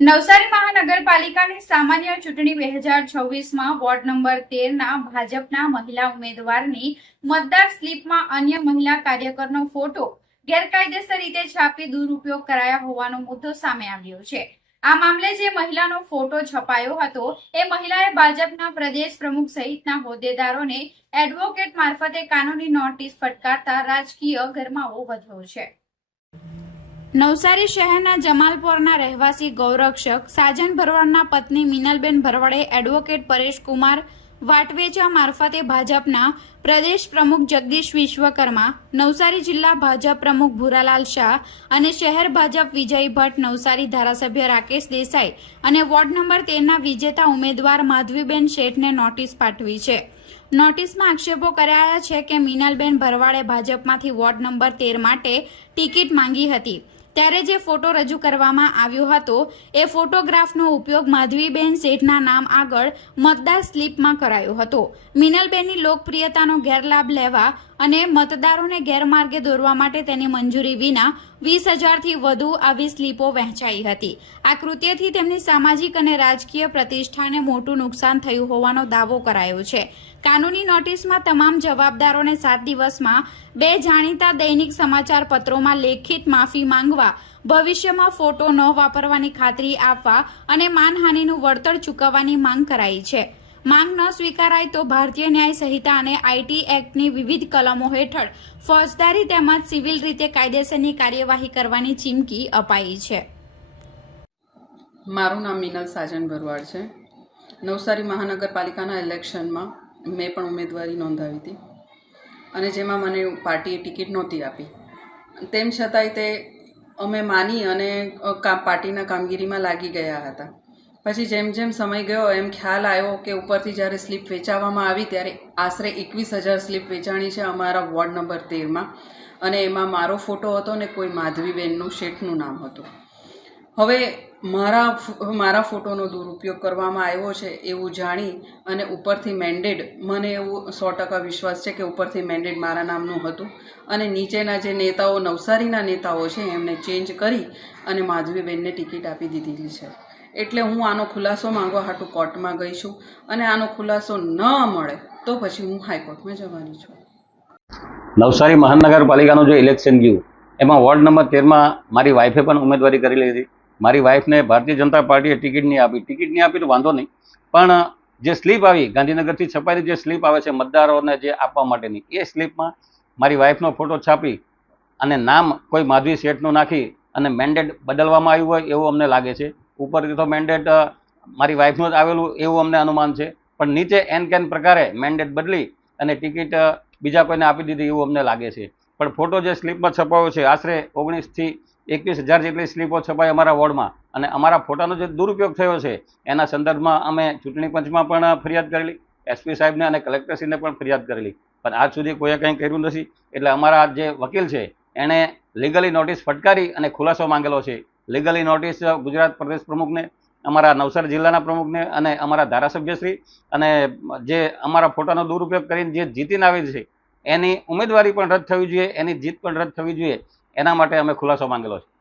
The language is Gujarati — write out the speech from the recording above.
નવસારી મહાનગરપાલિકાની સામાન્ય ચૂંટણી 2026માં વોર્ડ નંબર 13ના ભાજપના મહિલા ઉમેદવારની મતદાર સ્લીપમાં અન્ય મહિલા કાર્યકરનો ફોટો ગેરકાયદેસર રીતે છાપી દુરુપયોગ કરાયા હોવાનો મુદ્દો સામે આવ્યો છે। આ મામલે જે મહિલાનો ફોટો છપાયો હતો એ મહિલાએ ભાજપના પ્રદેશ પ્રમુખ સહિતના હોદ્દેદારોને એડવોકેટ મારફતે કાનૂની નોટિસ ફટકારતા રાજકીય ગરમાવો વધ્યો છે। નવસારી શહેરના જમાલપોરના રહેવાસી ગૌરક્ષક સાજન ભરવાડના પત્ની મિનલબેન ભરવાડે એડવોકેટ પરેશ કુમાર વાટવેચા મારફતે ભાજપના પ્રદેશ પ્રમુખ જગદીશ વિશ્વકર્મા, નવસારી જિલ્લા ભાજપ પ્રમુખ ભૂરાલાલ શાહ અને શહેર ભાજપ વિજય ભટ્ટ, નવસારી ધારાસભ્ય રાકેશ દેસાઈ અને વોર્ડ નંબર 13ના વિજેતા ઉમેદવાર માધવીબેન શેઠને નોટિસ પાઠવી છે। નોટિસમાં આક્ષેપો કરાયા છે કે મિનલબેન ભરવાડે ભાજપમાંથી વોર્ડ નંબર 13 માટે ટિકિટ માંગી હતી, ત્યારે જે ફોટો રજૂ કરવામાં આવ્યો હતો એ ફોટોગ્રાફનો ઉપયોગ માધવીબેન શેઠના નામ આગળ મતદાર સ્લીપમાં કરાયો હતો। મિનલબેનની લોકપ્રિયતાનો ગેરલાભ લેવા અને મતદારોને ગેરમાર્ગે દોરવા માટે તેની મંજૂરી વિના 20,000થી વધુ આવી સ્લીપો વહેંચાઈ હતી। આ કૃત્યથી તેમની સામાજિક અને રાજકીય પ્રતિષ્ઠાને મોટું નુકસાન થયું હોવાનો દાવો કરાયો છે। કાનૂની નોટિસમાં તમામ જવાબદારોને 7 દિવસમાં 2 જાણીતા દૈનિક સમાચાર પત્રોમાં લેખિત માફી માંગવા, ભવિષ્યમાં ફોટો ન વાપરવાની ખાતરી આપવા અને માનહાનિનું વળતર ચૂકવવાની માંગ કરાઈ છે। માંગ ન સ્વીકારાય તો ભારતીય ન્યાય સંહિતા અને આઈટી એક્ટની વિવિધ કલમો હેઠળ ફોજદારી તેમજ સિવિલ રીતે કાયદેસરની કાર્યવાહી કરવાની ચીમકી અપાઈ છે। મારું નામ મિનલ સાજન ભરવાડ છે। નવસારી મહાનગરપાલિકાના ઇલેક્શનમાં મેં પણ ઉમેદવારી નોંધાવી હતી અને જેમાં મને પાર્ટીએ ટિકિટ નહોતી આપી। તેમ છતાંય તે અમે માની અને પાર્ટીના કામગીરીમાં લાગી ગયા હતા। પછી જેમ જેમ સમય ગયો એમ ખ્યાલ આવ્યો કે ઉપરથી જ્યારે સ્લીપ વેચાવવામાં આવી ત્યારે આશરે 21,000 સ્લીપ વેચાણી છે અમારા વોર્ડ નંબર 13માં અને એમાં મારો ફોટો હતો ને કોઈ માધવીબેનનું શેઠનું નામ હતું। હવે મારા ફોટોનો દુરુપયોગ કરવામાં આવ્યો છે એવું જાણી અને ઉપરથી મેન્ડેટ, મને એવું 100% વિશ્વાસ છે કે ઉપરથી મેન્ડેટ મારા નામનું હતું અને નીચેના જે નેતાઓ, નવસારીના નેતાઓ છે એમણે ચેન્જ કરી અને માધવીબેનને ટિકિટ આપી દીધેલી છે। એટલે હું આનો ખુલાસો માંગવા હાટુ કોર્ટમાં ગઈ છું અને આનો ખુલાસો ન મળે તો પછી હું હાઈકોર્ટમાં જવાની છું। નવસારી મહાનગરપાલિકાનું જે ઇલેક્શન ગયું એમાં વોર્ડ નંબર 13માં મારી વાઈફે પણ ઉમેદવારી કરેલી હતી। મારી વાઈફને ભારતીય જનતા પાર્ટીએ ટિકિટ નહીં આપી તો વાંધો નહીં, પણ જે સ્લીપ આવી ગાંધીનગરથી છપાયેલી જે સ્લીપ આવે છે મતદારોને જે આપવા માટેની, એ સ્લીપમાં મારી વાઈફનો ફોટો છાપી અને નામ કોઈ માધવી શેઠનું નાખી અને મેન્ડેટ બદલવામાં આવ્યું હોય એવું અમને લાગે છે। ઉપરથી તો મેન્ડેટ મારી વાઈફનું જ આવેલું એવું અમને અનુમાન છે, પણ નીચે એન કેન પ્રકારે મેન્ડેટ બદલી અને ટિકિટ બીજા કોઈને આપી દીધી એવું અમને લાગે છે। પણ ફોટો જે સ્લીપમાં છપાયો છે આશરે 19,000થી 21,000 જેટલી સ્લીપો છપાઈ અમારા વોર્ડમાં અને અમારા ફોટાનો જે દુરુપયોગ થયો છે એના સંદર્ભમાં અમે ચૂંટણી પંચમાં પણ ફરિયાદ કરેલી, એસપી સાહેબને અને કલેક્ટરશ્રીને પણ ફરિયાદ કરેલી, પણ આજ સુધી કોઈએ કંઈ કર્યું નથી। એટલે અમારા જે વકીલ છે એણે લીગલી નોટિસ ફટકારી અને ખુલાસો માંગેલો છે। લીગલી નોટિસ ગુજરાત પ્રદેશ પ્રમુખને, અમારા નવસારી જિલ્લાના પ્રમુખને અને અમારા ધારાસભ્યશ્રી અને જે અમારા ફોટાનો દુરુપયોગ કરીને જે જીતીને આવી છે એની ઉમેદવારી પણ રદ થવી જોઈએ, એની જીત પણ રદ થવી જોઈએ, એના માટે અમે ખુલાસો માંગેલો છે।